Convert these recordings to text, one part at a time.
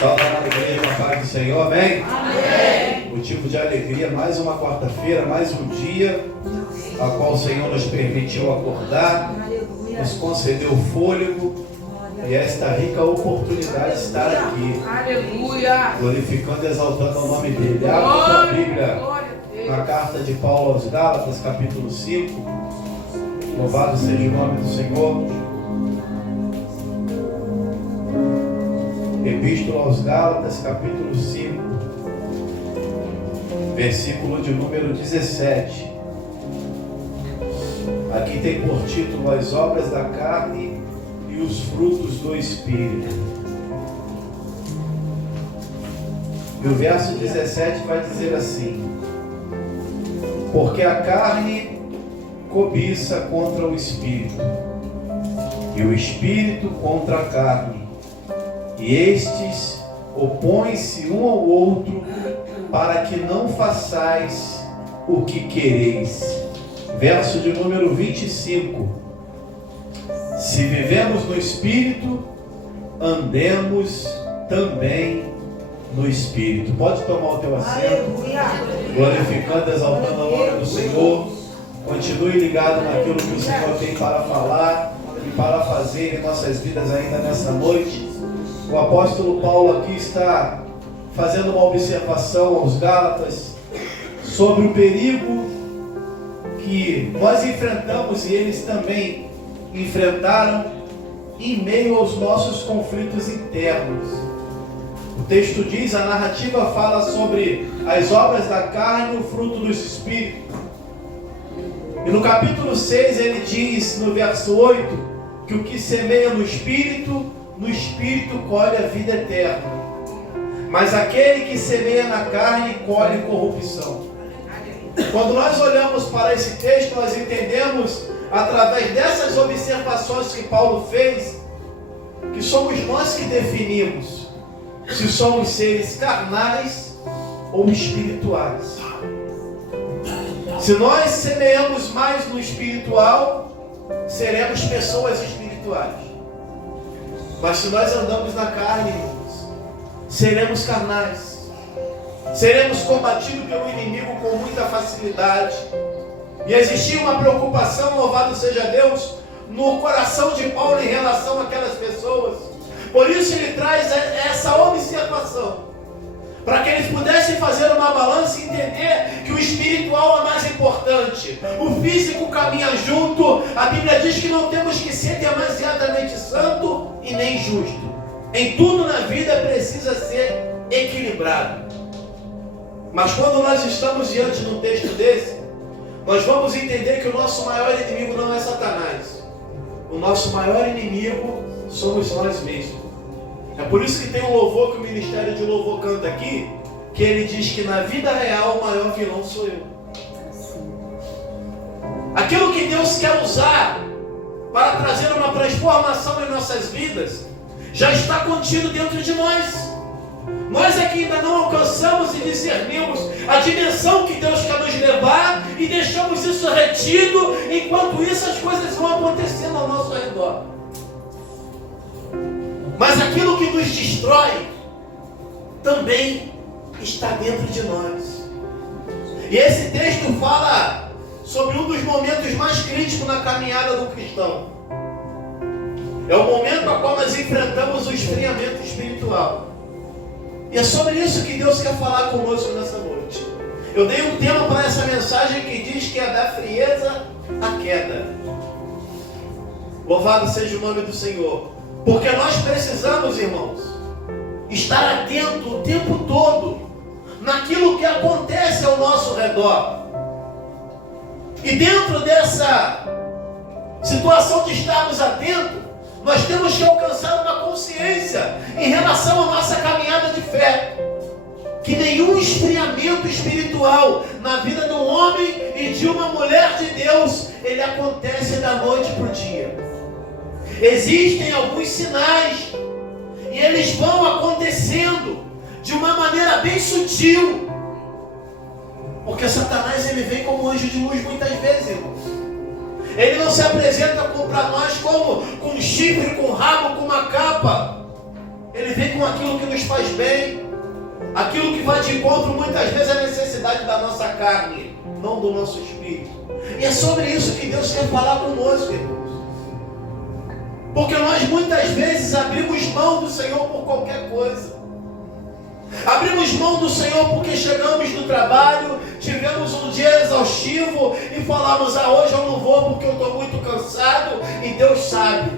Salve a alegria com a paz do Senhor, amém? Amém. Motivo de alegria, mais uma quarta-feira, mais um dia, a qual o Senhor nos permitiu acordar, nos concedeu fôlego e esta rica oportunidade de estar aqui. Aleluia. Glorificando e exaltando o nome dele. Abra sua Bíblia na carta de Paulo aos Gálatas, capítulo 5. Louvado seja o nome do Senhor. Epístola aos Gálatas, capítulo 5, versículo de número 17. Aqui tem por título as obras da carne e os frutos do Espírito. E o verso 17 vai dizer assim: porque a carne cobiça contra o Espírito, e o Espírito contra a carne, e estes opõem-se um ao outro, para que não façais o que quereis. Verso de número 25. Se vivemos no Espírito, andemos também no Espírito. Pode tomar o teu assento, glorificando, exaltando o nome do Senhor. Continue ligado naquilo que o Senhor tem para falar e para fazer em nossas vidas ainda nessa noite. O apóstolo Paulo aqui está fazendo uma observação aos Gálatas sobre o perigo que nós enfrentamos e eles também enfrentaram em meio aos nossos conflitos internos. O texto diz, a narrativa fala sobre as obras da carne e o fruto dos espíritos. E no capítulo 6 ele diz, no verso 8, que o que semeia no Espírito colhe a vida eterna. Mas aquele que semeia na carne colhe corrupção. Quando nós olhamos para esse texto, nós entendemos, através dessas observações que Paulo fez, que somos nós que definimos se somos seres carnais ou espirituais. Se nós semeamos mais no espiritual, seremos pessoas espirituais. Mas se nós andamos na carne, irmãos, seremos carnais. Seremos combatidos pelo inimigo com muita facilidade. E existia uma preocupação, louvado seja Deus, no coração de Paulo em relação àquelas pessoas. Por isso ele traz essa observação, para que eles pudessem fazer uma balança e entender que o espiritual é mais importante. O físico caminha junto. A Bíblia diz que não temos que ser demasiadamente santo e nem justo. Em tudo na vida precisa ser equilibrado. Mas quando nós estamos diante de um texto desse, nós vamos entender que o nosso maior inimigo não é Satanás. O nosso maior inimigo somos nós mesmos. É por isso que tem um louvor que o Ministério de Louvor canta aqui, que ele diz que na vida real o maior vilão sou eu. Aquilo que Deus quer usar para trazer uma transformação em nossas vidas, já está contido dentro de nós. Nós é que ainda não alcançamos e discernimos a dimensão que Deus quer nos levar e deixamos isso retido, enquanto isso as coisas vão acontecendo ao nosso redor. Mas aquilo que nos destrói também está dentro de nós. E esse texto fala sobre um dos momentos mais críticos na caminhada do cristão. É o momento a qual nós enfrentamos o esfriamento espiritual. E é sobre isso que Deus quer falar conosco nessa noite. Eu dei um tema para essa mensagem que diz que é da frieza à queda. Louvado seja o nome do Senhor. Porque nós precisamos, irmãos, estar atento o tempo todo naquilo que acontece ao nosso redor. E dentro dessa situação de estarmos atentos, nós temos que alcançar uma consciência em relação à nossa caminhada de fé. Que nenhum esfriamento espiritual na vida de um homem e de uma mulher de Deus, ele acontece da noite para o dia. Existem alguns sinais e eles vão acontecendo de uma maneira bem sutil, porque Satanás ele vem como anjo de luz muitas vezes, irmãos. Ele não se apresenta para nós como com um chifre, com um rabo, com uma capa. Ele vem com com aquilo que nos faz bem, aquilo que vai de encontro muitas vezes à necessidade da nossa carne, não do nosso espírito. E é sobre isso que Deus quer falar conosco, irmãos. Porque nós muitas vezes abrimos mão do Senhor por qualquer coisa. Abrimos mão do Senhor porque chegamos do trabalho, tivemos um dia exaustivo e falamos: hoje eu não vou porque eu estou muito cansado. E Deus sabe,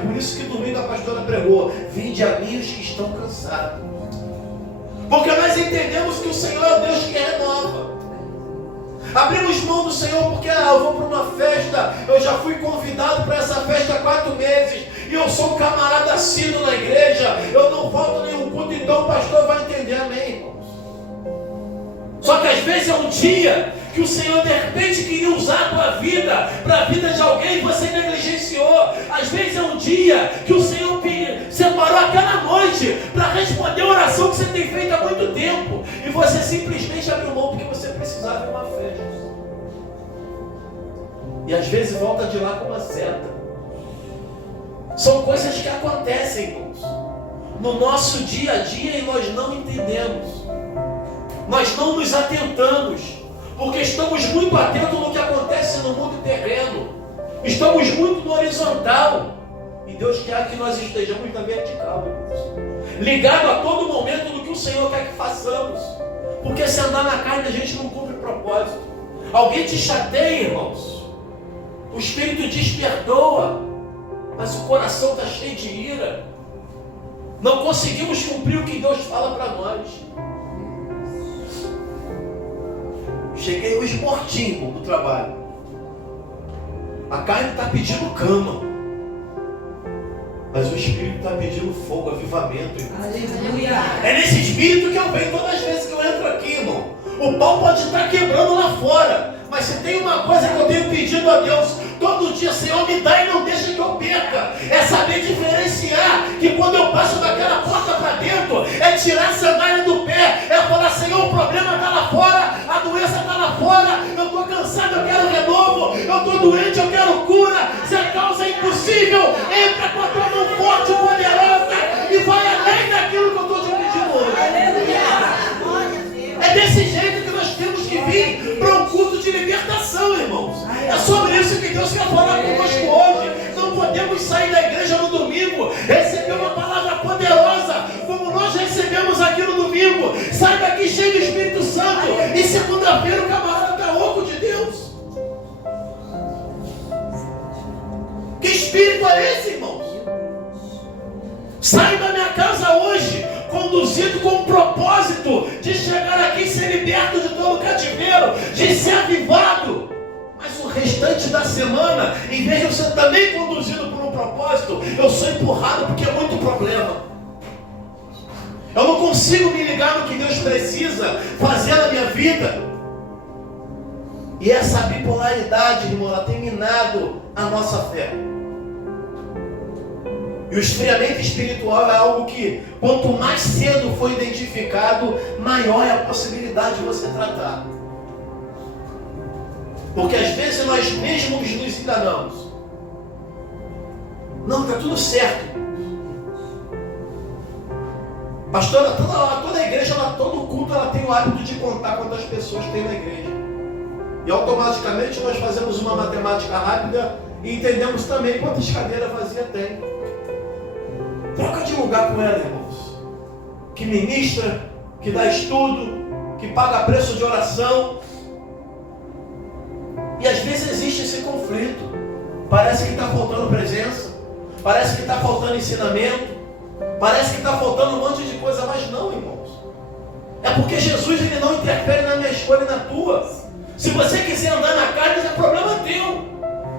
por isso que domingo a pastora pregou: vinde a mim os que estão cansados. Porque nós entendemos que o Senhor é o Deus que renova. Abrimos mão do Senhor porque eu vou para uma festa, eu já fui convidado para essa festa há 4 meses, e eu sou um camarada assíduo na igreja, eu não falto nenhum culto, então o pastor vai entender, amém, irmãos? Só que às vezes é um dia que o Senhor de repente queria usar a tua vida para a vida de alguém e você negligenciou. Às vezes é um dia que o Senhor separou aquela noite para responder a oração que você tem feito há muito tempo, e você simplesmente abriu mão porque você precisava de uma festa. E às vezes volta de lá com uma seta. São coisas que acontecem, irmãos, no nosso dia a dia, e nós não entendemos. Nós não nos atentamos, porque estamos muito atentos no que acontece no mundo terreno. Estamos muito no horizontal. E Deus quer que nós estejamos na vertical, irmãos. Ligado a todo momento no que o Senhor quer que façamos. Porque se andar na carne, a gente não cumpre propósito. Alguém te chateia, irmãos. O espírito te perdoa, mas o coração está cheio de ira. Não conseguimos cumprir o que Deus fala para nós. Cheguei hoje mortinho do trabalho. A carne está pedindo cama, mas o espírito está pedindo fogo, avivamento. Aleluia. É nesse espírito que eu venho todas as vezes que eu entro aqui, irmão. O pau pode estar quebrando lá fora, mas se tem uma coisa que eu tenho pedido a Deus todo dia: Senhor, me dá e não deixa que eu perca. É saber diferenciar que quando eu passo daquela porta para dentro, é tirar a sandália do pé, é falar: Senhor, o problema está lá fora, a doença está lá fora, eu estou cansado, eu quero renovo, eu estou doente, eu quero cura. Se a causa é impossível, entra com a tua mão forte e poderosa e vai além daquilo que eu estou te pedindo hoje. É desse jeito que nós temos que vir para um culto de libertação, irmãos. É sobre isso que Deus quer falar conosco hoje. Não podemos sair da igreja no domingo, receber uma palavra poderosa, como nós recebemos aqui no domingo. Sai daqui cheio do Espírito Santo, e segunda-feira o camarada está louco de Deus. Que espírito é esse, irmãos? Saio da minha casa hoje conduzido com o propósito de chegar aqui e ser liberto de todo o cativeiro, de ser avivado. Mas o restante da semana, em vez de eu ser também conduzido por um propósito, eu sou empurrado porque é muito problema. Eu não consigo me ligar no que Deus precisa fazer na minha vida. E essa bipolaridade, irmão, ela tem minado a nossa fé. E o esfriamento espiritual é algo que, quanto mais cedo for identificado, maior é a possibilidade de você tratar. Porque às vezes nós mesmos nos enganamos. Não, está tudo certo. Pastora, toda a igreja, todo culto, ela tem o hábito de contar quantas pessoas tem na igreja. E automaticamente nós fazemos uma matemática rápida e entendemos também quantas cadeiras vazias tem. Troca de lugar com ela, irmãos. Que ministra, que dá estudo, que paga preço de oração. E às vezes existe esse conflito. Parece que está faltando presença, parece que está faltando ensinamento, parece que está faltando um monte de coisa, mas não, irmãos. É porque Jesus, ele não interfere na minha escolha e na tua. Se você quiser andar na carne, é problema teu.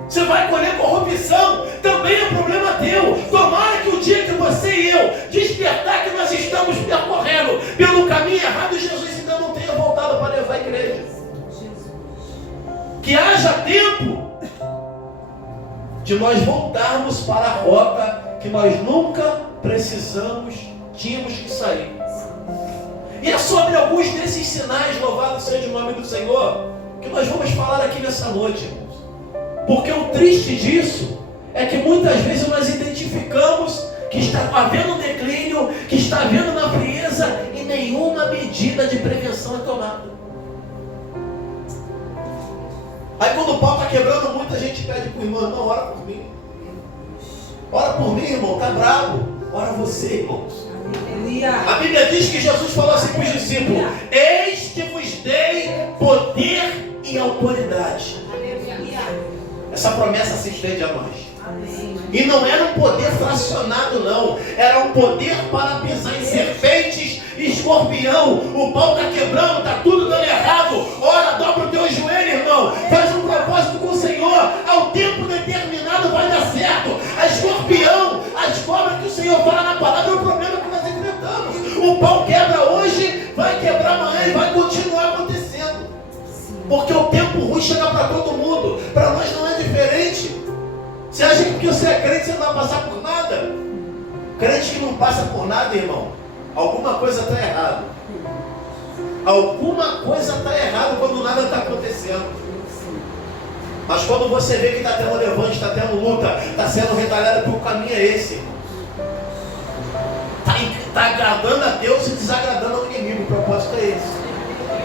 Você vai colher corrupção, também é problema teu. Tomara que o dia que você e eu despertar que nós estamos percorrendo pelo caminho errado, Jesus ainda não tenha voltado para levar a igreja. Que haja tempo de nós voltarmos para a rota que nós nunca tínhamos que sair. E é sobre alguns desses sinais, louvado seja o nome do Senhor, que nós vamos falar aqui nessa noite, irmãos. Porque o triste disso é que muitas vezes nós identificamos que está havendo um declínio, que está havendo uma frieza e nenhuma medida de prevenção é tomada. Aí quando o pau está quebrando, muita gente pede para o irmão: irmão, ora por mim. Ora por mim, irmão, está bravo. Ora você, irmãos. A Bíblia diz que Jesus falou assim para os discípulos: eis que vos dei poder e autoridade. Essa promessa se estende a nós. E não era um poder fracionado, não. Era um poder para pisar em serpentes e escorpião. O pau está quebrando, está tudo dando errado. Ora, dobra o teu joelho, irmão. Faz um propósito com o Senhor. Ao tempo determinado vai dar certo. A escorpião, as cobras que o Senhor fala na palavra, é o problema que nós enfrentamos. O pau quebra hoje, vai quebrar amanhã e vai continuar acontecendo. Porque o tempo ruim chega para todo mundo. Para nós não é diferente. Você acha que porque você é crente você não vai passar por nada? Crente que não passa por nada, irmão, alguma coisa está errada. Alguma coisa está errada quando nada está acontecendo. Mas quando você vê que está tendo levante, está tendo luta, está sendo retalhado, porque o caminho é esse, irmão. Está agradando a Deus e desagradando ao inimigo. O propósito é esse.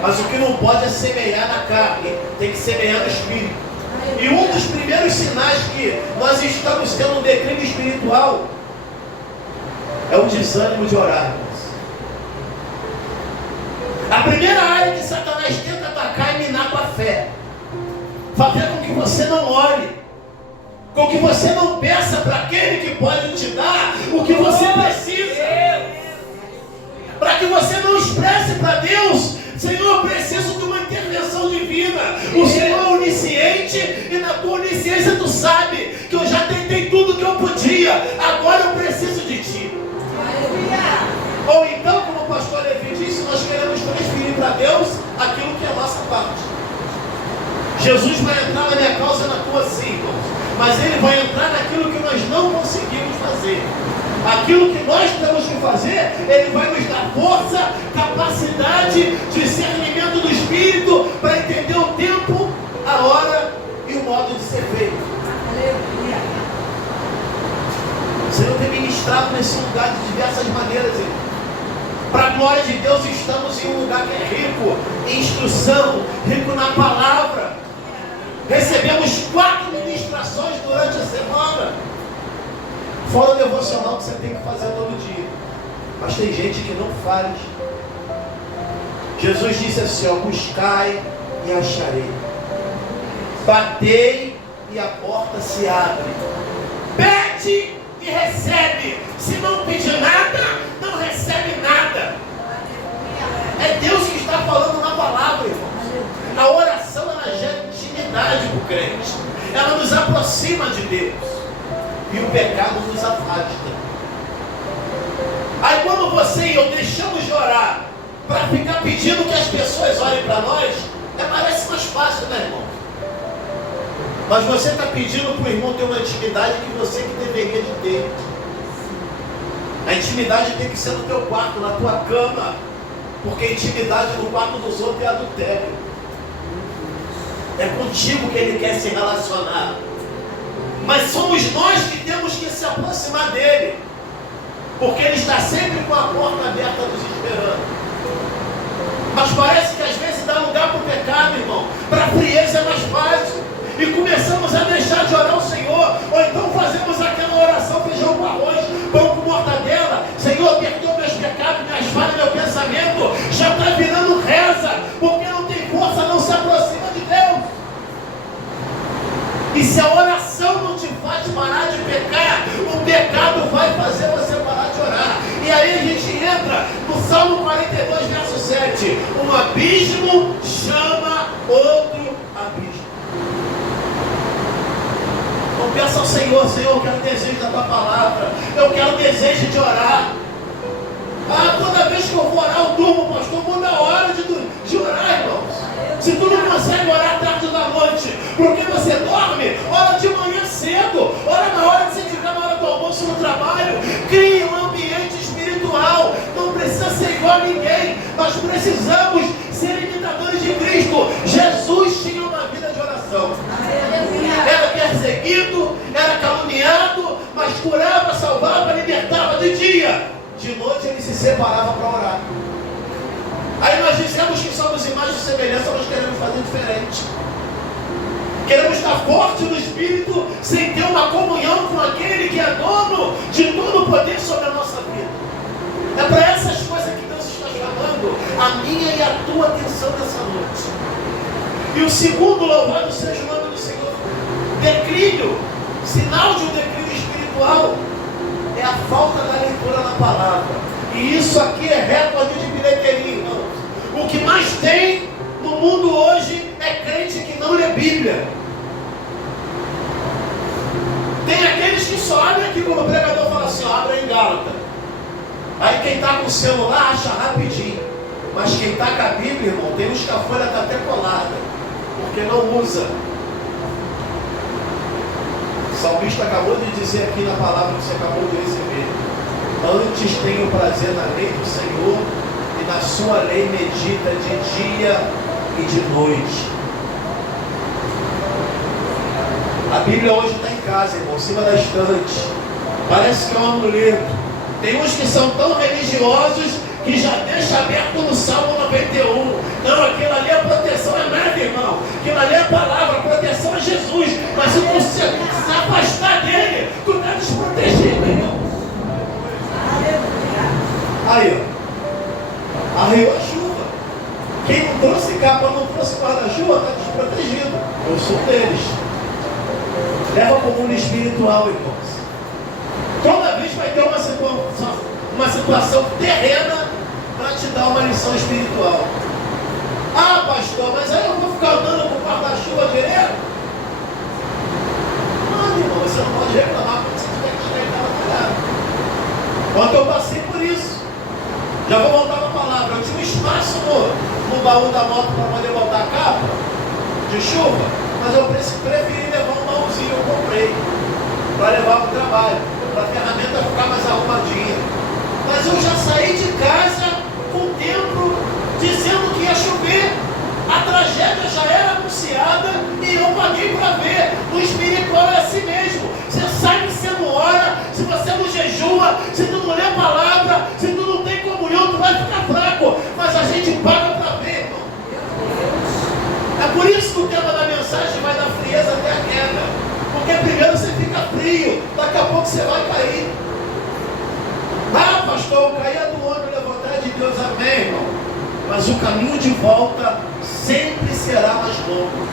Mas o que não pode é semear na carne, tem que semear no espírito. E um dos primeiros sinais que nós estamos tendo um declínio espiritual é o desânimo de orar. A primeira área que Satanás tenta atacar é minar com a fé, fazer com que você não ore, com que você não peça para aquele que pode te dar o que você precisa, para que você não expresse para Deus: Senhor, eu preciso de uma intervenção divina. O Senhor é onisciente e na tua onisciência tu sabe que eu já tentei tudo que eu podia, agora eu preciso de ti. Ou então, como o pastor Levi disse, nós queremos transferir para Deus aquilo que é a nossa parte. Jesus vai entrar na minha causa e na tua sim, irmãos, mas Ele vai entrar naquilo que nós não conseguimos fazer. Aquilo que nós temos que fazer, Ele vai nos dar força, capacidade, discernimento do Espírito para entender o tempo, a hora e o modo de ser feito. O Senhor tem ministrado nesse lugar de diversas maneiras, irmão. Para a glória de Deus, estamos em um lugar que é rico em instrução, rico na palavra. Recebemos 4 ministrações durante a semana, fora o devocional que você tem que fazer todo dia. Mas tem gente que não faz. Jesus disse assim: ó, buscai e acharei, batei e a porta se abre, pede e recebe. Se não pedir nada, não recebe nada. É Deus que está falando na palavra, irmão. A oração, ela gera intimidade para o crente, ela nos aproxima de Deus. E o pecado nos afasta. Aí quando você e eu deixamos de orar para ficar pedindo que as pessoas orem para nós, parece mais fácil, né, irmão? Mas você está pedindo para o irmão ter uma intimidade que você que deveria de ter. A intimidade tem que ser no teu quarto, na tua cama, porque a intimidade no quarto dos outros é adultério. É contigo que Ele quer se relacionar. Mas somos nós que temos que se aproximar dele, porque Ele está sempre com a porta aberta nos esperando. Mas parece que às vezes dá lugar para o pecado, irmão. Para a frieza é mais fácil, e começamos a deixar de orar ao Senhor. Ou então fazemos aquela oração: feijão com arroz, pão com mortadela. Senhor, perdoa meus pecados, minhas falhas, meu pensamento. Já está virando reza, porque não tem força, não se aproxima de Deus. E se a oração não te faz parar de pecar, o pecado vai fazer você parar de orar. E aí a gente entra no Salmo 42, verso 7. Um abismo chama outro abismo. Então peça ao Senhor: Senhor, eu quero desejo da tua palavra, eu quero desejo de orar. Toda vez que eu vou orar, eu durmo, pastor. Muda a hora de orar, irmãos. Se tu não consegue orar tarde da noite, porque você dorme, ora de manhã cedo, ora na hora de você ficar na hora do almoço no trabalho. Crie um ambiente espiritual. Não precisa ser igual a ninguém, nós precisamos ser imitadores de Cristo. Jesus tinha uma vida de oração. Era perseguido, era caluniado, mas curava, salvava, libertava, separava para orar. Aí nós dizemos que somos imagem e semelhança, nós queremos fazer diferente. Queremos estar forte no Espírito, sem ter uma comunhão com aquele que é dono de todo o poder sobre a nossa vida. É para essas coisas que Deus está chamando a minha e a tua atenção nessa noite. E o segundo, louvado seja o nome do Senhor, declínio, sinal de um declínio espiritual, é a falta da leitura na palavra. E isso aqui é recorde de bilheteria, irmãos. O que mais tem no mundo hoje é crente que não lê Bíblia. Tem aqueles que só abrem aqui, como o pregador fala assim, ó, abre em Gálatas. Aí quem está com o celular acha rapidinho. Mas quem está com a Bíblia, irmão, tem uns que a folha está até colada, porque não usa. O salmista acabou de dizer aqui na palavra que você acabou de receber: antes tenho prazer na lei do Senhor, e na sua lei medita de dia e de noite. A Bíblia hoje está em casa, irmão, em cima da estante. Parece que é um amuleto. Tem uns que são tão religiosos que já deixa aberto no Salmo 91. Não, aquilo ali é proteção, é nada, irmão. Aquilo ali é a palavra, a proteção é Jesus. Mas se você se afastar dele, tu está desprotegido, irmão. Aí, ó, arriou a chuva. Quem não trouxe capa, não trouxe guarda-chuva, está desprotegido. Eu sou deles. Leva como mundo espiritual, irmãos. Toda vez vai ter uma situação terrena para te dar uma lição espiritual. Ah, pastor, mas aí eu vou ficar andando com guarda-chuva direto? Não, irmão, você não pode reclamar porque você tiver que chegar em casa molhado. Ontem eu passei por isso. Já vou voltar para a palavra. Eu tinha um espaço no baú da moto para poder botar a capa de chuva, mas eu preferi levar um baúzinho, eu comprei para levar para o trabalho, para a ferramenta ficar mais arrumadinha. Mas eu já saí de casa com o tempo dizendo que ia chover. A tragédia já era anunciada e eu paguei para ver. No espiritual é assim mesmo. Você sabe que você não ora, se você não jejua, se tu não lê a palavra, se tu não tem comunhão, tu vai ficar fraco. Mas a gente paga para ver, irmão. É por isso que o tema da mensagem vai dar frieza até a queda. Porque primeiro você fica frio, daqui a pouco você vai cair. Ah, pastor, cair é do homem, levantar de Deus, amém, irmão. Mas o caminho de volta sempre será mais longo.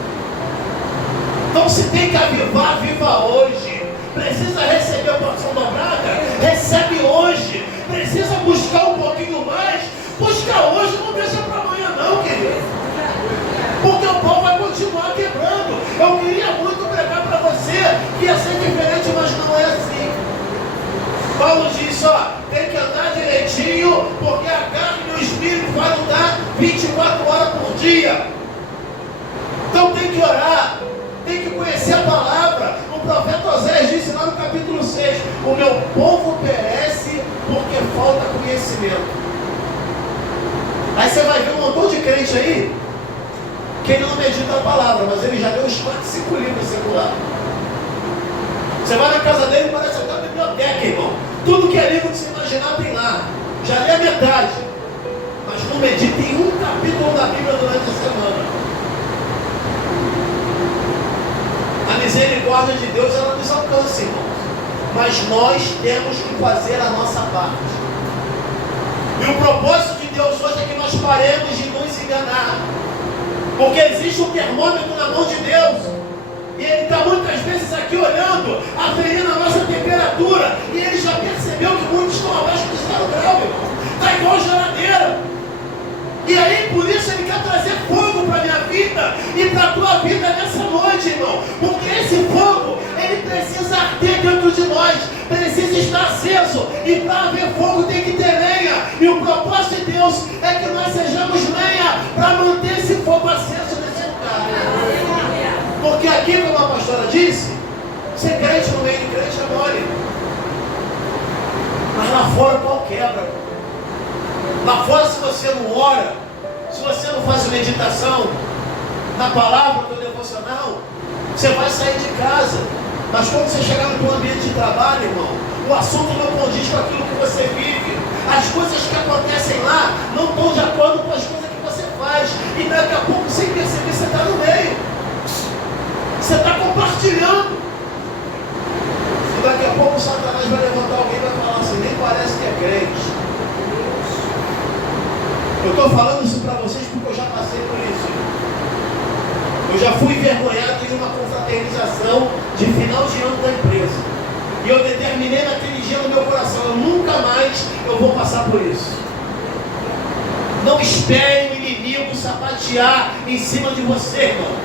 Então se tem que avivar, viva hoje. Precisa receber a porção dobrada? Recebe hoje. Precisa buscar um pouquinho mais? Busca hoje, não deixa para amanhã não, querido. Porque o pau vai continuar quebrando. Eu queria muito pregar para você que ia ser diferente, mas não é assim. Paulo diz, ó, tem que andar direitinho, porque a carne e o espírito vai lutar 24 horas por dia. Então tem que orar, tem que conhecer a palavra. O profeta Oséias disse lá no capítulo 6, o meu povo perece porque falta conhecimento. Aí você vai ver um montão de crente aí, que ele não medita a palavra, mas ele já leu os 4, 5 livros seculares. Você vai na casa dele e parece até uma biblioteca, irmão. Tudo que é livro que você imaginar tem lá. Já lê a metade. Mas não medita em um capítulo da Bíblia durante a semana. A misericórdia de Deus, ela nos alcança, irmãos. Mas nós temos que fazer a nossa parte. E o propósito de Deus hoje é que nós paremos de nos enganar. Porque existe um termômetro na mão de Deus. E Ele está muitas vezes aqui olhando, aferindo a nossa temperatura. E Ele já percebeu que muitos estão abaixo do 0 grau, irmão. Está igual geladeira. E aí, por isso, Ele quer trazer fogo para a minha vida e para a tua vida nessa noite, irmão. Porque esse fogo, ele precisa arder dentro de nós. Precisa estar aceso. E para haver fogo tem que ter lenha. E o propósito de Deus é que nós sejamos lenha para manter esse fogo aceso nesse lugar. Porque aqui, como a pastora disse, ser crente no meio de crente é mole. Mas lá fora o pau quebra. Lá fora, se você não ora, se você não faz meditação na palavra do devocional, você vai sair de casa. Mas quando você chegar no teu ambiente de trabalho, irmão, o assunto não condiz com aquilo que você vive. As coisas que acontecem lá não estão de acordo com as coisas que você faz. E daqui a pouco, sem perceber, você está no meio. Você está compartilhando. E daqui a pouco o Satanás vai levantar alguém e vai falar assim, nem parece que é crente. Eu estou falando isso para vocês porque eu já passei por isso. Eu já fui envergonhado em uma confraternização de final de ano da empresa. E eu determinei naquele dia no meu coração, eu nunca mais eu vou passar por isso. Não espere o inimigo sapatear em cima de você, irmão.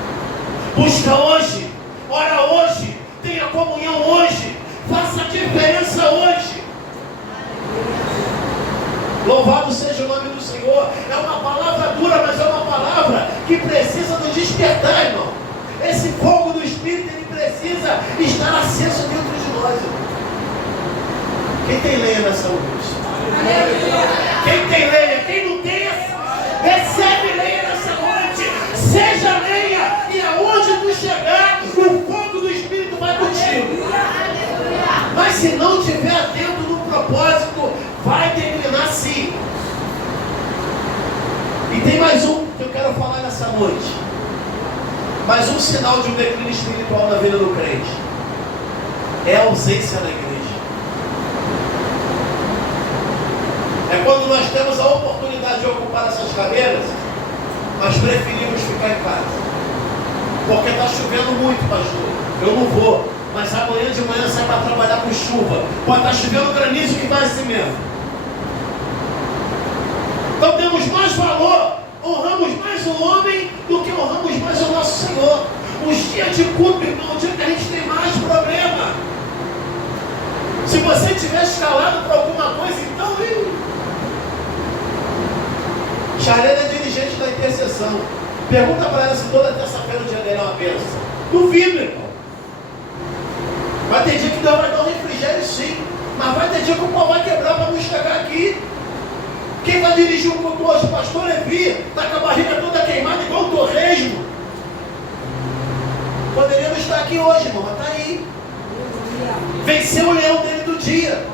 Busca hoje, ora hoje, tenha comunhão hoje, faça a diferença hoje. Louvado seja o nome do Senhor. É uma palavra dura, mas é uma palavra que precisa nos despertar, irmão. Esse fogo do Espírito, ele precisa estar aceso dentro de nós, irmão. Quem tem lenha nessa noite? Quem tem lenha? Quem não tem, recebe lenha nessa noite. Seja lenha, e aonde tu chegar, o fogo do Espírito vai contigo. Mas se não estiver atento no propósito, vai terminar sim. E tem mais um que eu quero falar nessa noite. Mais um sinal de um declínio espiritual na vida do crente. É a ausência na igreja. É quando nós temos a oportunidade de ocupar essas cadeiras, mas preferimos ficar em casa. Porque está chovendo muito, pastor. Eu não vou. Mas amanhã de manhã sai para trabalhar com chuva. Pode estar chovendo granizo que vai assim mesmo. Então temos mais valor, honramos mais o homem do que honramos mais o nosso Senhor. Os dias de culto, irmão, o dia que a gente tem mais problema. Se você estiver escalado para alguma coisa, então Charena é dirigente da intercessão. Pergunta para ela se toda terça-feira o dia dela é uma bênção. Duvido, irmão. Vai ter dia que Deus vai dar um refrigério sim, mas vai ter dia que o pau vai quebrar para não chegar aqui. Quem vai dirigir o culto hoje? O pastor Levi, está com a barriga toda queimada igual o torresmo. Poderíamos estar aqui hoje, irmão, mas está aí. Venceu o leão dele do dia,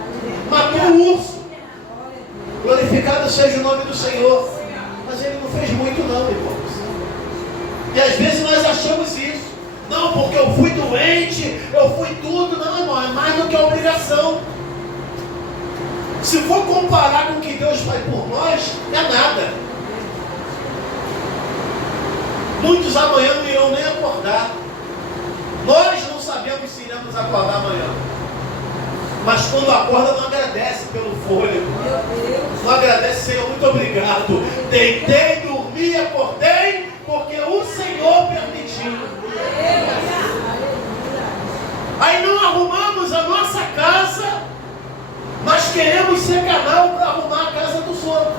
matou o urso. Glorificado seja o nome do Senhor. Mas ele não fez muito não, irmãos. E às vezes nós achamos isso. Não, porque eu fui doente, eu fui tudo. Não, irmão, é mais do que a obrigação. Se for comparar com o que Deus faz por nós, é nada. Muitos amanhã não irão nem acordar. Nós não sabemos se iremos acordar amanhã. Mas quando acorda, não agradece pelo fôlego. Não agradece, Senhor, muito obrigado. Deitei, dormi, acordei, porque o Senhor permitiu. Aí não arrumamos a nossa casa, mas queremos ser canal para arrumar a casa dos outros.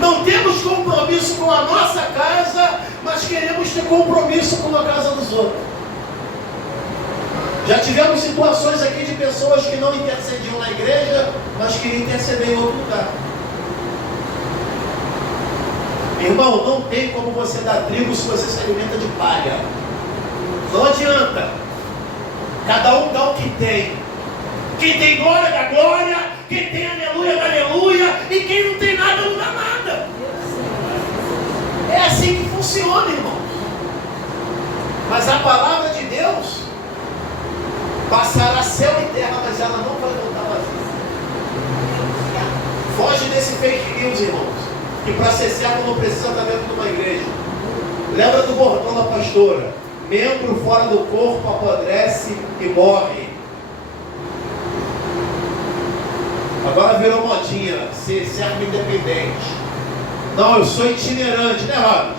Não temos compromisso com a nossa casa, mas queremos ter compromisso com a casa dos outros. Já tivemos situações aqui de pessoas que não intercediam na igreja, mas queriam interceder em outro lugar. Irmão, não tem como você dar trigo se você se alimenta de palha. Não adianta. Cada um dá o que tem. Quem tem glória dá glória, quem tem aleluia dá aleluia, e quem não tem nada não dá nada. É assim que funciona, irmão. Mas a palavra de Deus passará céu e terra, mas ela não vai voltar vazia. Foge desse fake news, irmãos, que para ser servo não precisa estar dentro de uma igreja. Lembra do bordão da pastora? Membro fora do corpo apodrece e morre. Agora virou modinha, ser servo independente. Não, eu sou itinerante, né, Robert?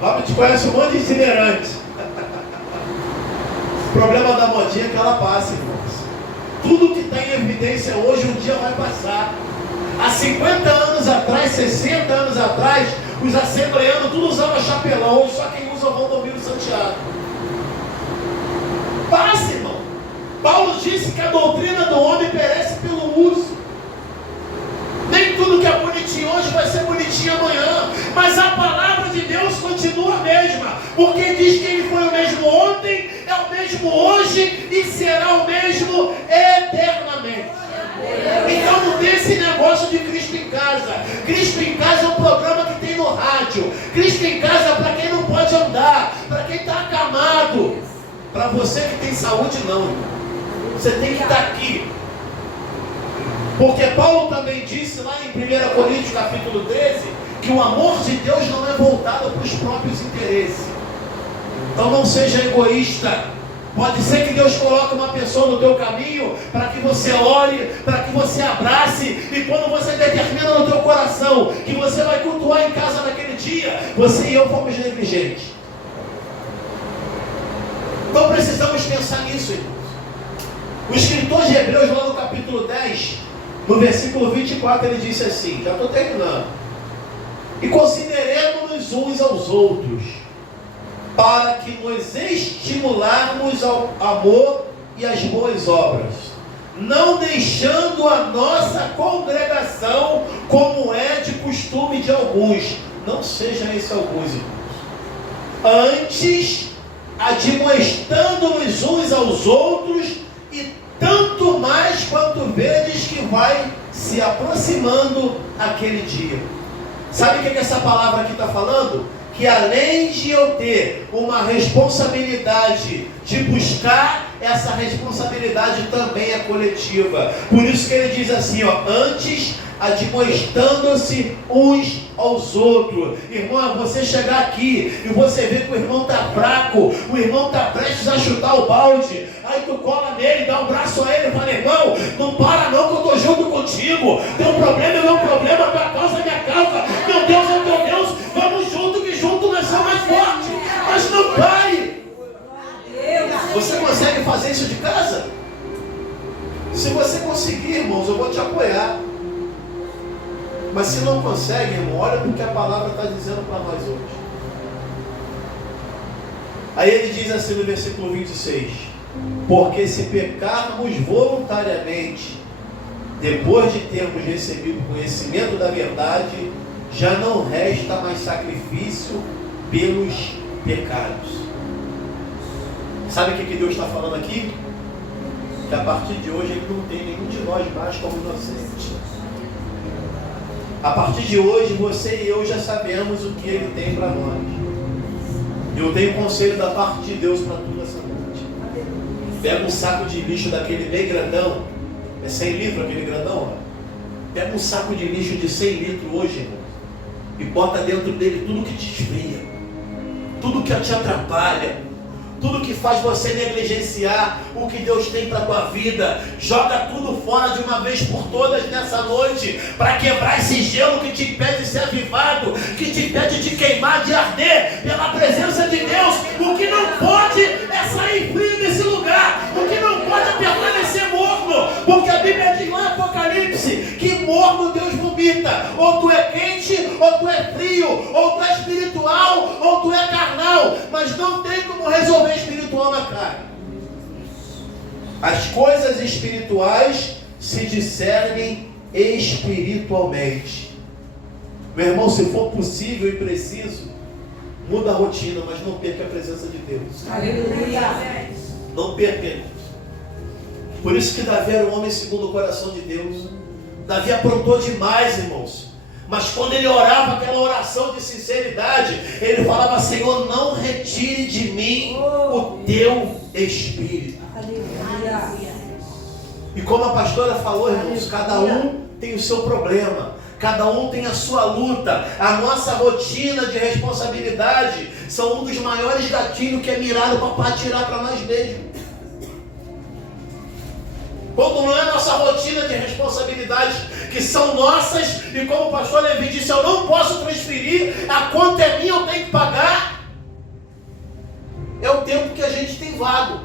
Robert conhece um monte de itinerante. O problema da modinha é que ela passa, irmãos. Tudo que está em evidência hoje, um dia vai passar. Há 50 anos atrás, 60 anos atrás, os assembleanos tudo usavam chapelão. Hoje só quem usa o Valdomiro Santiago. Passa, irmão. Paulo disse que a doutrina do homem perece pelo uso. Nem tudo que é bonitinho hoje vai ser bonitinho amanhã. Mas a palavra de Deus continua a mesma. Porque diz que Ele foi o mesmo ontem, é o mesmo hoje e será o mesmo eternamente. Então não tem esse negócio de Cristo em Casa. Cristo em Casa é um programa que tem no rádio. Cristo em Casa é para quem não pode andar, para quem está acamado. Para você que tem saúde, não. Você tem que estar aqui. Porque Paulo também disse lá em 1 Coríntios capítulo 13, que o amor de Deus não é voltado para os próprios interesses. Então não seja egoísta. Pode ser que Deus coloque uma pessoa no teu caminho para que você ore, para que você abrace, e quando você determina no teu coração que você vai cultuar em casa naquele dia, você e eu fomos negligentes. Então precisamos pensar nisso, irmãos. O escritor de Hebreus, lá no capítulo 10, no versículo 24, ele disse assim, já estou terminando: e consideremos-nos uns aos outros, para que nos estimularmos ao amor e às boas obras, não deixando a nossa congregação, como é de costume de alguns. Não sejam esses alguns, irmãos. Antes, admoestando-nos uns aos outros, e tanto mais quanto vedes que vai se aproximando aquele dia. Sabe o que essa palavra aqui está falando? Que além de eu ter uma responsabilidade de buscar, essa responsabilidade também é coletiva. Por isso que ele diz assim, antes admoestando-se uns aos outros. Irmão, você chegar aqui e você ver que o irmão está fraco, o irmão está prestes a chutar o balde, aí tu cola nele, dá um braço a ele e fala: irmão, não para não, que eu estou junto contigo. Teu problema é meu problema, tua causa é minha causa, meu Deus é teu Deus, vamos junto, que junto nós somos mais fortes. Mas não pare. Você consegue fazer isso de casa? Se você conseguir, irmãos, eu vou te apoiar. Mas se não consegue, irmão, olha porque a palavra está dizendo para nós hoje. Aí ele diz assim no versículo 26: porque se pecarmos voluntariamente, depois de termos recebido o conhecimento da verdade, já não resta mais sacrifício pelos pecados. Sabe o que Deus está falando aqui? Que a partir de hoje Ele não tem nenhum de nós mais como inocente. A partir de hoje, você e eu já sabemos o que Ele tem para nós. Eu tenho conselho da parte de Deus para tudo essa noite. Pega um saco de lixo daquele bem grandão, é 100 litros aquele grandão, pega um saco de lixo de 100 litros hoje, irmão, e bota dentro dele tudo que te desvia, tudo que te atrapalha, tudo que faz você negligenciar o que Deus tem para a tua vida. Joga tudo fora de uma vez por todas nessa noite, para quebrar esse gelo que te impede de ser avivado, que te impede de queimar, de arder pela presença de Deus. O que não pode é sair frio desse lugar, o que não pode é permanecer morno, porque a Bíblia diz lá em Apocalipse que morno Deus vomita. Ou tu é quente, ou tu é frio, ou tu é espiritual, ou tu é carnal, mas não tem como resolver espiritual na carne. As coisas espirituais se discernem espiritualmente. Meu irmão, se for possível e preciso, muda a rotina, mas não perca a presença de Deus. Aleluia. Não perca. Por isso que Davi era um homem segundo o coração de Deus. Davi aprontou demais, irmãos. Mas quando ele orava aquela oração de sinceridade, ele falava: Senhor, não retire de mim o teu Espírito. E como a pastora falou, irmãos, cada um tem o seu problema, cada um tem a sua luta. A nossa rotina de responsabilidade são um dos maiores gatilhos que é mirado para atirar para nós mesmos. Quando não é a nossa rotina de responsabilidades que são nossas, e como o pastor Levi disse, eu não posso transferir, a conta é minha, eu tenho que pagar, é o tempo que a gente tem vago.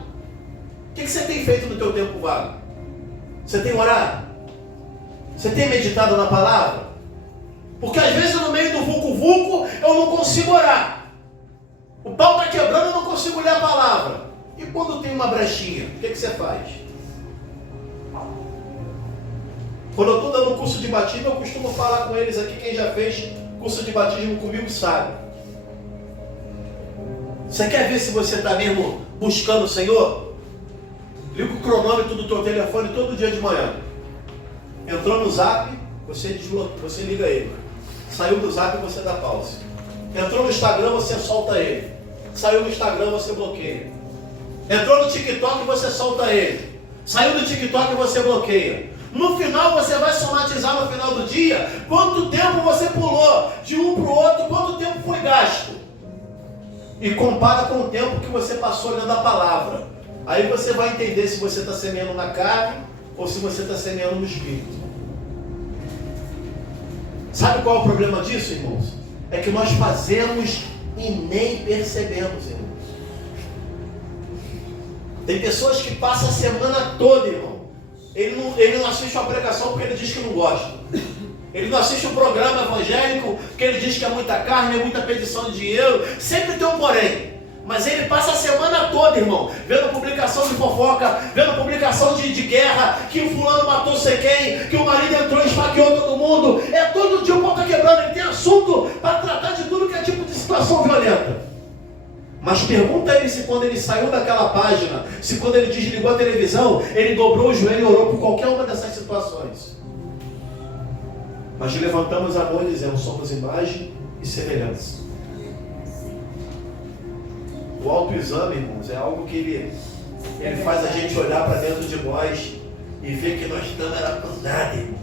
O que você tem feito no teu tempo vago? Você tem orado? Você tem meditado na palavra? Porque às vezes no meio do vulco-vulco eu não consigo orar. O pau está quebrando, eu não consigo ler a palavra. E quando tem uma brechinha, o que você faz? Quando eu estou dando curso de batismo, eu costumo falar com eles aqui, quem já fez curso de batismo comigo sabe. Você quer ver se você está mesmo buscando o Senhor? Liga o cronômetro do teu telefone todo dia de manhã. Entrou no Zap, você desbloqueia, você liga ele. Saiu do Zap, você dá pause. Entrou no Instagram, você solta ele. Saiu do Instagram, você bloqueia. Entrou no TikTok, você solta ele. Saiu do TikTok, você bloqueia. No final, você vai somatizar no final do dia quanto tempo você pulou de um para o outro, quanto tempo foi gasto. E compara com o tempo que você passou olhando a palavra. Aí você vai entender se você está semeando na carne ou se você está semeando no espírito. Sabe qual é o problema disso, irmãos? É que nós fazemos e nem percebemos, irmãos. Tem pessoas que passam a semana toda, irmão. Ele não assiste uma pregação porque ele diz que não gosta. Ele não assiste um programa evangélico porque ele diz que é muita carne, é muita pedição de dinheiro. Sempre tem um porém. Mas ele passa a semana toda, irmão, vendo publicação de fofoca, vendo publicação de guerra, que o fulano matou sei quem, que o marido entrou e esfaqueou todo mundo. É todo dia o pau tá quebrando. Ele tem assunto para tratar de tudo que é tipo de situação violenta. Mas pergunta a ele se quando ele saiu daquela página, se quando ele desligou a televisão, ele dobrou o joelho e orou por qualquer uma dessas situações. Mas levantamos a mão e dizemos, somos imagem e semelhança. O autoexame, irmãos, é algo que ele faz a gente olhar para dentro de nós e ver que nós estamos com nada, irmãos.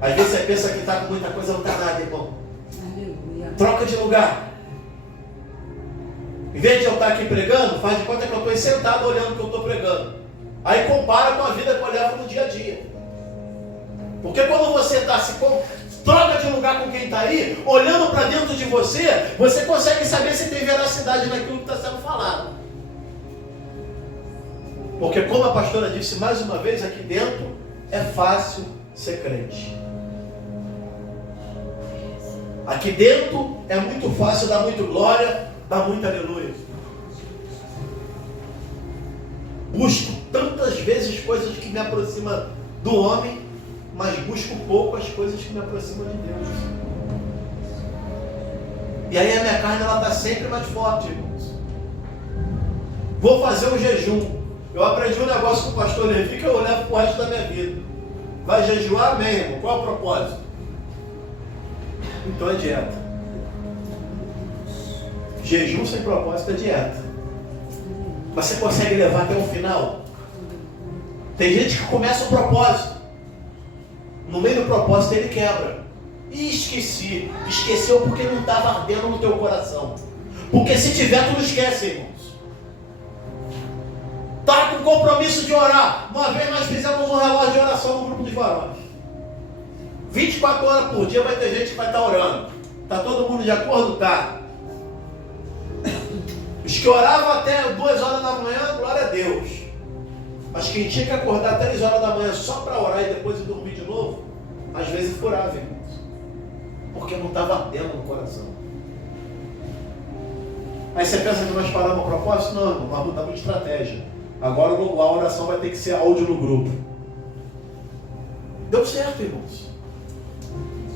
Às vezes você pensa que está com muita coisa, não está nada, irmão. Aleluia. Troca de lugar. Em vez de eu estar aqui pregando, faz de conta que eu estou sentado olhando o que eu estou pregando. Aí compara com a vida que eu levo no dia a dia. Porque quando você está troca de lugar com quem está aí, olhando para dentro de você, você consegue saber se tem veracidade naquilo que está sendo falado. Porque como a pastora disse mais uma vez, aqui dentro é fácil ser crente. Aqui dentro é muito fácil dar muito glória, dar muito aleluia. Busco tantas vezes coisas que me aproximam do homem, mas busco pouco as coisas que me aproximam de Deus. E aí a minha carne está sempre mais forte, irmãos. Vou fazer um jejum. Eu aprendi um negócio com o pastor Levi que eu levo para o resto da minha vida. Vai jejuar? Amém, irmão. Qual é o propósito? Então é dieta. Jejum sem propósito é dieta. Mas você consegue levar até o final? Tem gente que começa o propósito. No meio do propósito ele quebra. E esqueci. Esqueceu porque não estava ardendo no teu coração. Porque se tiver, tu não esquece, irmãos. Está com compromisso de orar. Uma vez nós fizemos um relógio de oração no grupo de varões. 24 horas por dia vai ter gente que vai estar orando. Está todo mundo de acordo? Tá. Os que oravam até 2 horas da manhã, glória a Deus. Mas quem tinha que acordar 3 horas da manhã só para orar e depois ir dormir de novo, às vezes furava, irmãos. Porque não estava ardendo no coração. Aí você pensa que nós paramos o propósito? Não, irmão, nós mudamos de estratégia. Agora a oração vai ter que ser áudio no grupo. Deu certo, irmãos.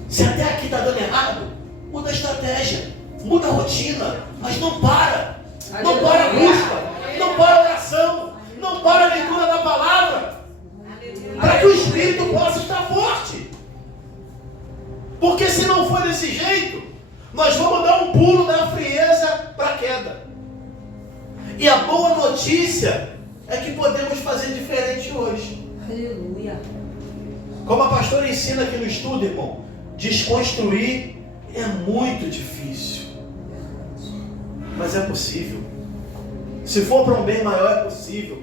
Se até aqui está dando errado, muda a estratégia, muda a rotina, mas não para. Não para a busca, não para a oração, não para a leitura da palavra, para que o Espírito possa estar forte. Porque se não for desse jeito, nós vamos dar um pulo da frieza para a queda. E a boa notícia é que podemos fazer diferente hoje. Aleluia. Como a pastora ensina aqui no estudo, irmão, desconstruir é muito difícil. Mas é possível. Se for para um bem maior, é possível.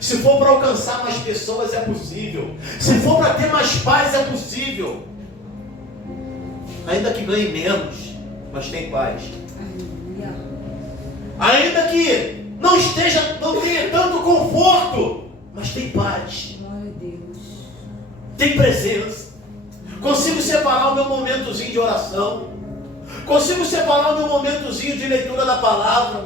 Se for para alcançar mais pessoas, é possível. Se for para ter mais paz, é possível. Ainda que ganhe menos, mas tem paz. Ainda que não tenha tanto conforto, mas tem paz. Glória a Deus. Tem presença. Consigo separar o meu momentozinho de oração. Consigo separar o meu momentozinho de leitura da palavra.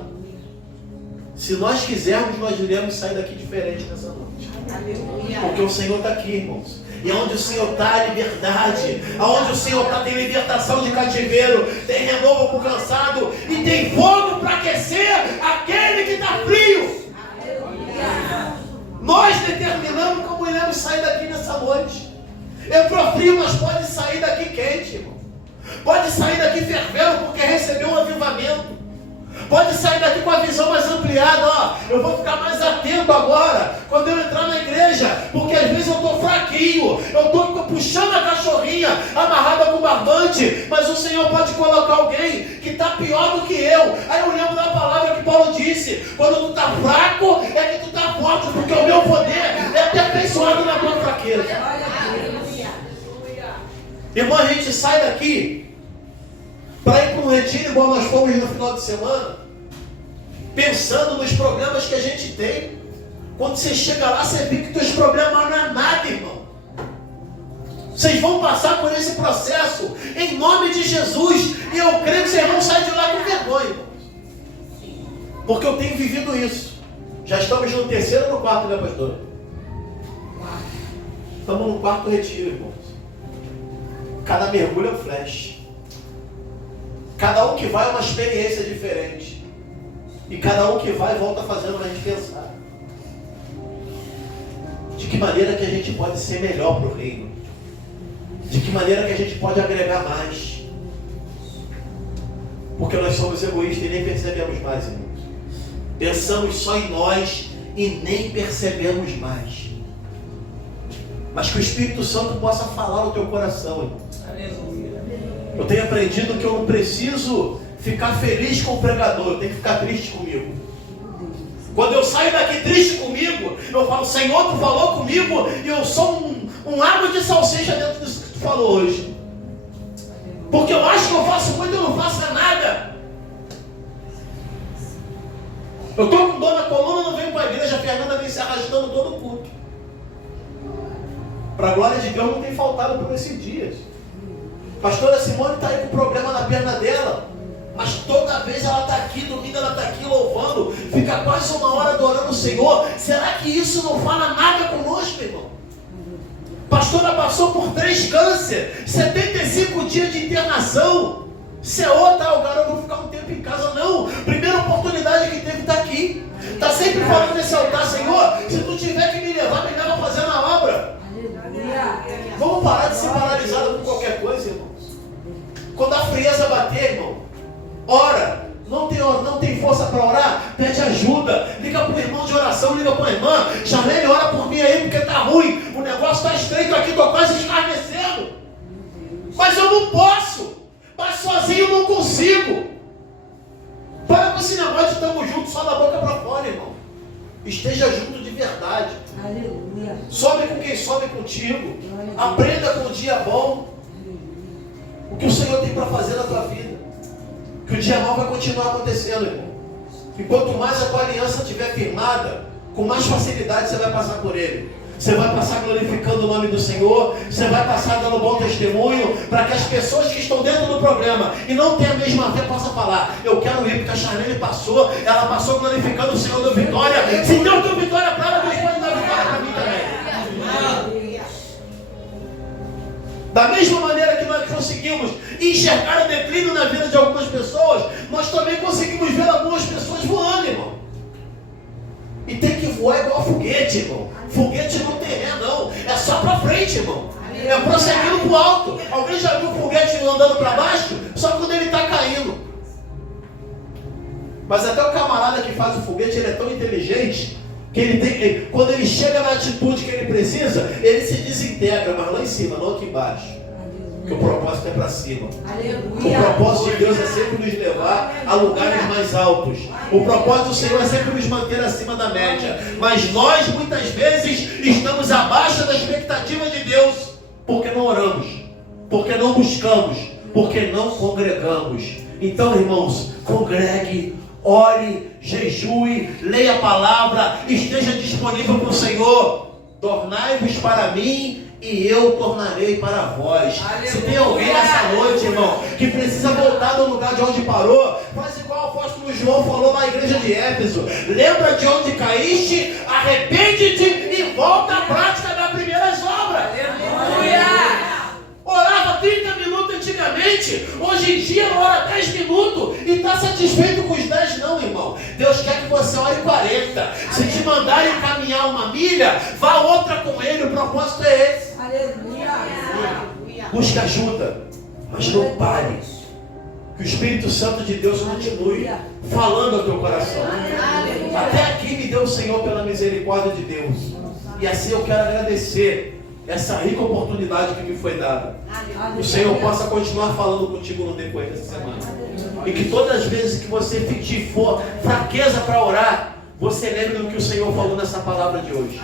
Se nós quisermos, nós iremos sair daqui diferente nessa noite. Aleluia. Porque o Senhor está aqui, irmãos. E onde o Senhor está, há liberdade. Onde o Senhor está, tem libertação de cativeiro. Tem renovo para o cansado. E tem fogo para aquecer aquele que está frio. Aleluia. Nós determinamos como iremos sair daqui nessa noite. Entrou frio, mas pode sair daqui quente, irmão. Pode sair daqui fervendo porque recebeu um avivamento. Pode sair daqui com a visão mais ampliada. Ó, eu vou ficar mais atento agora quando eu entrar na igreja, porque às vezes eu estou fraquinho, eu estou puxando a cachorrinha amarrada com barbante, mas o Senhor pode colocar alguém que está pior do que eu. Aí eu lembro da palavra que Paulo disse: quando tu está fraco, é que tu está forte, porque o meu poder é aperfeiçoado na tua fraqueza. Irmão, a gente sai daqui para ir para um retiro igual nós fomos no final de semana, pensando nos problemas que a gente tem. Quando você chega lá, você vê que teus problemas não é nada, irmão. Vocês vão passar por esse processo em nome de Jesus, e eu creio que vocês vão sair de lá com vergonha, irmão. Porque eu tenho vivido isso. Já estamos no terceiro ou no quarto, né, pastor? Estamos no quarto retiro, irmãos. Cada mergulho é um flash. Cada um que vai é uma experiência diferente. E cada um que vai volta fazendo a gente pensar. De que maneira que a gente pode ser melhor para o reino? De que maneira que a gente pode agregar mais? Porque nós somos egoístas e nem percebemos mais, irmãos. Pensamos só em nós e nem percebemos mais. Mas que o Espírito Santo possa falar no teu coração, irmão. Eu tenho aprendido que eu não preciso ficar feliz com o pregador, eu tenho que ficar triste comigo. Quando eu saio daqui triste comigo, eu falo: Senhor, tu falou comigo e eu sou um água de salsicha dentro disso que tu falou hoje. Porque eu acho que eu faço muito e eu não faço nada. Eu estou com dor na coluna, não venho para a igreja, a Fernanda vem se arrastando todo o culto. Para a glória de Deus não tem faltado por esses dias. Pastora Simone está aí com problema na perna dela, mas toda vez ela está aqui, domingo ela está aqui louvando, fica quase uma hora adorando o Senhor. Será que isso não fala nada conosco, irmão? Pastora passou por 3 cânceres, 75 dias de internação. Se é outra, o garoto vai ficar um tempo em casa. Não, primeira oportunidade que teve está aqui. Está sempre falando nesse altar: Senhor, se tu tiver que me leva fazendo a obra. Vamos parar de ser paralisados com qualquer coisa, irmão. Quando a frieza bater, irmão, ora. Não tem força para orar? Pede ajuda. Liga para o irmão de oração, liga para a irmã: Charlene, ora por mim aí, porque está ruim. O negócio está estreito aqui, estou quase escarnecendo. Mas eu não posso. Mas sozinho eu não consigo. Para com esse negócio de estamos juntos só da boca para fora, irmão. Esteja junto de verdade. Aleluia. Sobe com quem sobe contigo. Aprenda com o dia bom. O que o Senhor tem para fazer na tua vida. Que o dia mal vai continuar acontecendo, irmão. E quanto mais a tua aliança estiver firmada, com mais facilidade você vai passar por ele. Você vai passar glorificando o nome do Senhor. Você vai passar dando bom testemunho, para que as pessoas que estão dentro do problema e não têm a mesma fé possam falar: eu quero ir, porque a Charlene passou. Ela passou glorificando o Senhor, deu vitória. Se Deus deu vitória para ela, Deus pode dar vitória para mim também. Da mesma maneira que nós conseguimos enxergar o declínio na vida de algumas pessoas, nós também conseguimos ver algumas pessoas voando, irmão. E tem que voar igual foguete, irmão. Foguete não tem ré, não. É só para frente, irmão. É prosseguindo para o alto. Alguém já viu o foguete andando para baixo? Só quando ele está caindo. Mas até o camarada que faz o foguete, ele é tão inteligente que quando ele chega na atitude que ele precisa, ele se desintegra, mas lá em cima, não aqui embaixo. Porque o propósito é para cima. Aleluia. O propósito de Deus é sempre nos levar a lugares mais altos. O propósito do Senhor é sempre nos manter acima da média. Mas nós, muitas vezes, estamos abaixo da expectativa de Deus, porque não oramos, porque não buscamos, porque não congregamos. Então, irmãos, congregue, ore, jejue, leia a palavra, esteja disponível para o Senhor. Tornai-vos para mim e eu tornarei para vós. Aleluia. Se tem alguém nessa noite, irmão, que precisa voltar do lugar de onde parou, faz igual o apóstolo João falou na igreja de Éfeso: lembra de onde caíste, arrepende-te e volta à prática das primeiras obras. Aleluia. Orava 30 minutos antigamente, hoje em dia ora 10 minutos e está satisfeito com os 10? Não, irmão. Deus quer que você ore 40. Se te mandarem caminhar 1 milha, vá outra com ele. O propósito é esse. Aleluia. Busque ajuda, mas não pare. Que o Espírito Santo de Deus continue falando ao teu coração. Até aqui me deu o Senhor pela misericórdia de Deus. E assim eu quero agradecer essa rica oportunidade que me foi dada. Que o Senhor possa continuar falando contigo no decorrer dessa semana. E que todas as vezes que você for fraqueza para orar, você lembre do que o Senhor falou nessa palavra de hoje.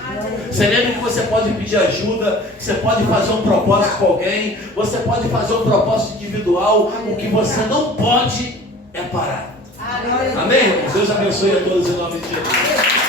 Você lembre que você pode pedir ajuda, que você pode fazer um propósito com alguém, você pode fazer um propósito individual. O que você não pode é parar. Amém? Deus abençoe a todos em nome de Jesus.